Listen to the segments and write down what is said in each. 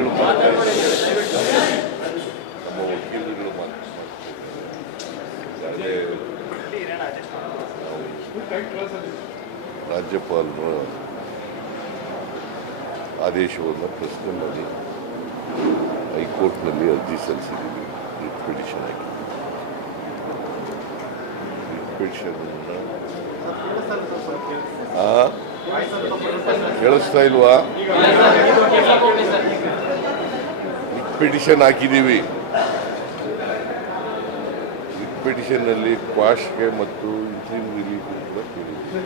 ವಕೀಲರುಗಳು ಮಾಡ್ತಾರೆ ನಮ್ಮ ವಕೀಲರುಗಳು ಮಾಡ್ತಾರೆ ರಾಜ್ಯಪಾಲರ ಆದೇಶವನ್ನು ಪ್ರಶ್ನೆ ಮಾಡಿ ಹೈಕೋರ್ಟ್ನಲ್ಲಿ ಅರ್ಜಿ ಸಲ್ಲಿಸಿದ್ದೀವಿ. ರಿಟ್ ಪಿಟಿಷನ್ ಆಗಿ. ರಿಟ್ ಕೇಳಿಸ್ತಾ ಇಲ್ವಾ? ಪಿಟಿಷನ್ ಹಾಕಿದ್ದೀವಿ. ರಿಟ್ ಪಿಟಿಷನ್ನಲ್ಲಿ ಕ್ವಾಶ್ಗೆ ಮತ್ತು ಇಂಟ್ರೀಮ್ ರಿಲೀಫ್ ಕೂಡ ಕೇಳಿದ್ದೀವಿ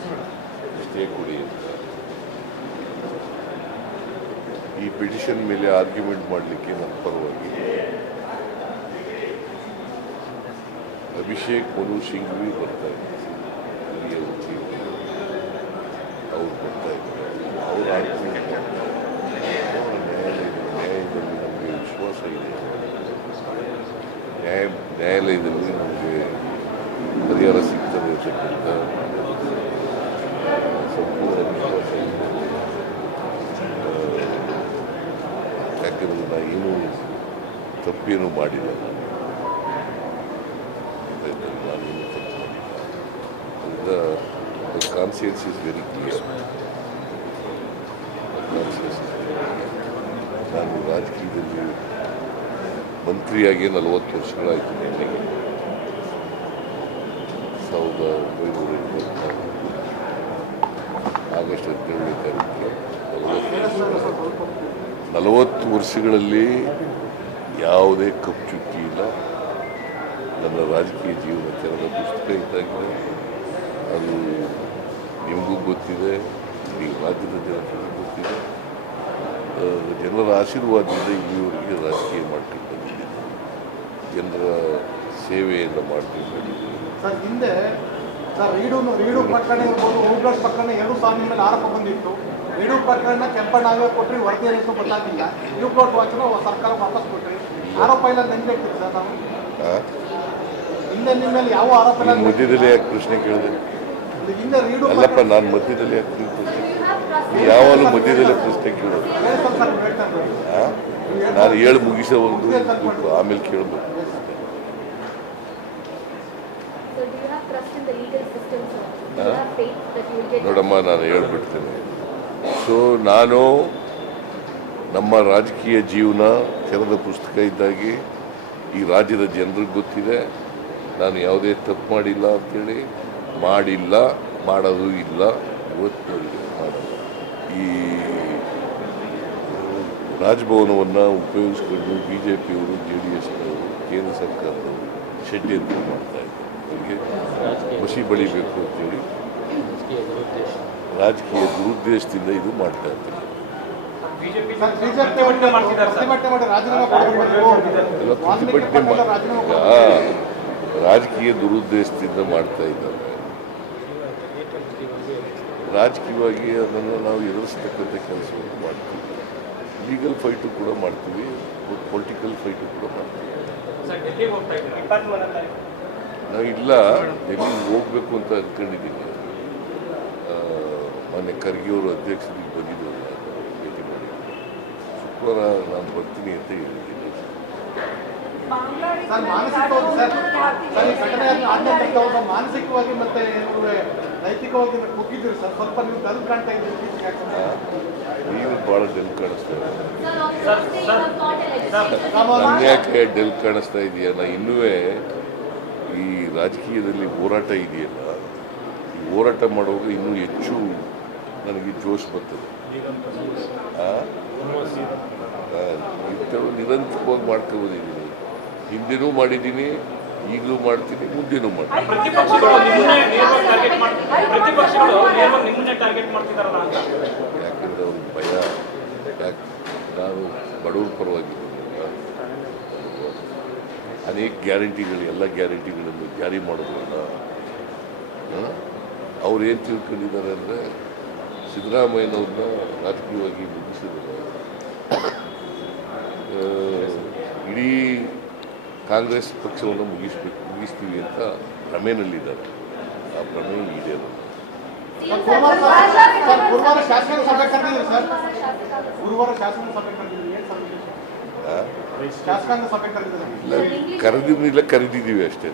ಸ್ಟೇ ಕೊಡಿ ಅಂತ. ಈ ಪಿಟಿಷನ್ ಮೇಲೆ ಆರ್ಗ್ಯುಮೆಂಟ್ ಮಾಡಲಿಕ್ಕೆ ನನ್ನ ಪರವಾಗಿ. ಅಭಿಷೇಕ್ ಮನು ಸಿಂಘ್ವಿ ಬರ್ತಾ ಇದ್ದಾರೆ. ಹಿರಿಯ ವಕೀಲರು. ಅವ್ರು ಬರ್ತಾ ಇದ್ದಾರೆ. ಅವ್ರು ಆರ್ಗ್ಯುಮೆಂಟ್ ನ್ಯಾಯಾಲಯದಲ್ಲಿ ನಮಗೆ ವಿಶ್ವಾಸ ಇದೆ ನ್ಯಾಯ ನ್ಯಾಯಾಲಯದಲ್ಲಿ ನಮಗೆ ಪರಿಹಾರ ಸಿಗ್ತದೆ ಅಂತಕ್ಕಂಥ ಸಂಪೂರ್ಣ ವಿಶ್ವಾಸ ಯಾಕಂದ್ರೆ ನಾ ಏನೂ ತಪ್ಪೇನು ಮಾಡಿಲ್ಲ? ನಾನೇನು ಅದರಿಂದ ಕಾನ್ಸಿಯನ್ಸ್ ಇಸ್ ವೆರಿ ಕ್ಲಿಯರ್ ನಾನು ರಾಜಕೀಯದಲ್ಲಿ ಮಂತ್ರಿಯಾಗಿ ನಲವತ್ತು ವರ್ಷಗಳಾಯಿತು ಸಾವಿರದ ಒಂಬೈನೂರ ಎಂಬತ್ನಾಲ್ಕು ಆಗಸ್ಟ್ ಹದಿನೇಳನೇ ತಾರೀಕು ನಲವತ್ತು ವರ್ಷಗಳಲ್ಲಿ ಯಾವುದೇ ಕಪ್ ಚುಕ್ಕಿ ಇಲ್ಲ. ನನ್ನ ರಾಜಕೀಯ ಜೀವನ ತೆರೆದ ಪುಸ್ತಕ ಇದ್ದಾಗಿದೆ ಅದು ನಿಮಗೂ ಗೊತ್ತಿದೆ ಈ ರಾಜ್ಯದ ಜನತೆಗೂ ಗೊತ್ತಿದೆ. ಜನರ ಆಶೀರ್ವಾದದಿಂದ ಇಲ್ಲಿವರೆಗೆ ರಾಜಕೀಯ ಮಾಡ್ಕೊಂಡು ಜನರ ಸೇವೆಯನ್ನು ಮಾಡ್ಕೊಂಡು ಸರ್ ಹಿಂದೆ ಸರ್ ರೀಡು ರೀಡು ಪ್ರಕರಣ ಇರ್ಬೋದು ಹೂಬ್ಲಡ್ ಪ್ರಕರಣ ಎರಡು ಸಾವಿರ ಮೇಲೆ ಆರೋಪ ಬಂದಿತ್ತು. ರೀಡು ಪ್ರಕರಣ ಕೆಂಪಣ್ಣಾಗ ಕೊಟ್ಟರೆ ವರದಿ ಏನು ಗೊತ್ತಾಗಿಲ್ಲ. ಯು ಪ್ಲಾಟ್ ವಾಚನ ಸರ್ಕಾರ ವಾಪಸ್ ಆರೋಪ ಇಲ್ಲ ಸರ್ ನಾವು? ಹಿಂದೆ ನಿಮ್ಮ ಮೇಲೆ ಯಾವ ಆರೋಪ ಇಲ್ಲ ಮಧ್ಯದಲ್ಲಿ ಯಾಕೆ ಪ್ರಶ್ನೆ ಕೇಳಿದೆ? ಹಿಂದೆ ರೀಡು ಅಲ್ಲಪ್ಪ ನಾನು ಮಧ್ಯದಲ್ಲಿ ಯಾಕೆ ಪ್ರಶ್ನೆ ಯಾವಾಗಲೂ ಮಧ್ಯದಲ್ಲೇ ಪ್ರಶ್ನೆ ಕೇಳೋದು? ನಾನು ಹೇಳಿ ಮುಗಿಸೋದು ಕೂತ್ಕೊ, ಆಮೇಲೆ ಕೇಳಬೇಕು. ನೋಡಮ್ಮ ನಾನು ಹೇಳ್ಬಿಡ್ತೇನೆ. ಸೊ ನಾನು ನಮ್ಮ ರಾಜಕೀಯ ಜೀವನ ತೆರೆದ ಪುಸ್ತಕ ಇದ್ದಾಗಿ ಈ ರಾಜ್ಯದ ಜನರಿಗೆ ಗೊತ್ತಿದೆ. ನಾನು ಯಾವುದೇ ತಪ್ಪು ಮಾಡಿಲ್ಲ ಅಂತೇಳಿ ಮಾಡಿಲ್ಲ ಮಾಡೋದು ಇಲ್ಲ ಇವತ್ತು ಈ ರಾಜಭವನವನ್ನು ಉಪಯೋಗಿಸಿಕೊಂಡು ಬಿ ಜೆ ಪಿಯವರು ಜೆ ಡಿ ಎಸ್ನವರು ಕೇಂದ್ರ ಸರ್ಕಾರದವರು ಷಡ್ಯಂತ್ರ ಮಾಡ್ತಾ ಇದ್ದಾರೆ. ಅವರಿಗೆ ಖುಷಿ ಬೆಳಿಬೇಕು ಅಂತೇಳಿ ರಾಜಕೀಯ ದುರುದ್ದೇಶದಿಂದ ಇದು ಮಾಡ್ತಾ ಇದ್ದಾರೆ. ಪ್ರತಿಭಟನೆ ರಾಜಕೀಯ ದುರುದ್ದೇಶದಿಂದ ಮಾಡ್ತಾ ಇದ್ದಾರೆ. ರಾಜಕೀಯವಾಗಿ ಅದನ್ನು ನಾವು ಎದುರಿಸ್ತಕ್ಕಂಥ ಕೆಲಸವನ್ನು ಮಾಡ್ತೀವಿ. ಲೀಗಲ್ ಫೈಟು ಕೂಡ ಮಾಡ್ತೀವಿ ಪೊಲಿಟಿಕಲ್ ಫೈಟು ಕೂಡ ಮಾಡ್ತೀವಿ. ನಾವು ಇಲ್ಲ ಡೆಲ್ಲಿಗೆ ಹೋಗ್ಬೇಕು ಅಂತ ಅಂದ್ಕೊಂಡಿದ್ದೀನಿ ಮೊನ್ನೆ ಖರ್ಗೆ ಅವರು ಅಧ್ಯಕ್ಷರಿಗೆ ಬಂದಿದ್ದರು ಭೇಟಿ ಮಾಡಿ. ಶುಕ್ರವಾರ ನಾನು ಬರ್ತೀನಿ ಅಂತ ಹೇಳಿದ್ದೀನಿ. ಸರ್ ಮಾನಸಿಕವಾಗಿ ಮತ್ತೆ ನೈತಿಕವಾಗಿ ಕುಗ್ಗಿದ್ರು ಸರ್ ಸ್ವಲ್ಪ ನೀವು ಡಲ್ ಕಾಣ್ತಾ ಇದ್ದೀರಿ ನೀವು ಭಾಳ ಡೆಲ್ ಕಾಣಿಸ್ತಾ. ನನ್ನ ಯಾಕೆ ಡೆಲ್ ಕಾಣಿಸ್ತಾ ಇದೆಯಲ್ಲ? ನಾ ಇನ್ನೂ ಈ ರಾಜಕೀಯದಲ್ಲಿ ಹೋರಾಟ ಇದೆಯಲ್ಲ? ಈ ಹೋರಾಟ ಮಾಡುವಾಗ ಇನ್ನೂ ಹೆಚ್ಚು ನನಗೆ ಜೋಶ್ ಬರ್ತದೆ. ನಿರಂತರವಾಗಿ ಮಾಡ್ಕೊಬೋದಿದ್ದೀನಿ. ಹಿಂದಿನೂ ಮಾಡಿದ್ದೀನಿ ಈಗಲೂ ಮಾಡ್ತೀನಿ ಮುಂದಿನೂ ಮಾಡ್ತೀನಿ. ಯಾಕಂದ್ರೆ ಅವ್ರಿಗೆ ಭಯ ಯಾಕೆ ನಾನು ಬಡವ್ರ ಪರವಾಗಿ ಅನೇಕ ಗ್ಯಾರಂಟಿಗಳು ಎಲ್ಲ ಗ್ಯಾರಂಟಿಗಳನ್ನು ಜಾರಿ ಮಾಡೋದ್ರಿಂದ ಅವ್ರು ಏನು ತಿಳ್ಕೊಂಡಿದ್ದಾರೆ ಅಂದರೆ ಸಿದ್ದರಾಮಯ್ಯನವ್ರನ್ನ ರಾಜಕೀಯವಾಗಿ ಮುಗಿಸಿದ್ದಾರೆ ಆ, ಇಡೀ ಕಾಂಗ್ರೆಸ್ ಪಕ್ಷವನ್ನು ಮುಗಿಸ್ಬೇಕು ಮುಗಿಸ್ತೀವಿ ಅಂತ ಭ್ರಮೆನಲ್ಲಿದ್ದಾರೆ ಆ ಭ್ರಮೆ ಇದೆ ಕರೆದಿರ್ಲಿಲ್ಲ ಕರೆದಿದ್ದೀವಿ ಅಷ್ಟೇ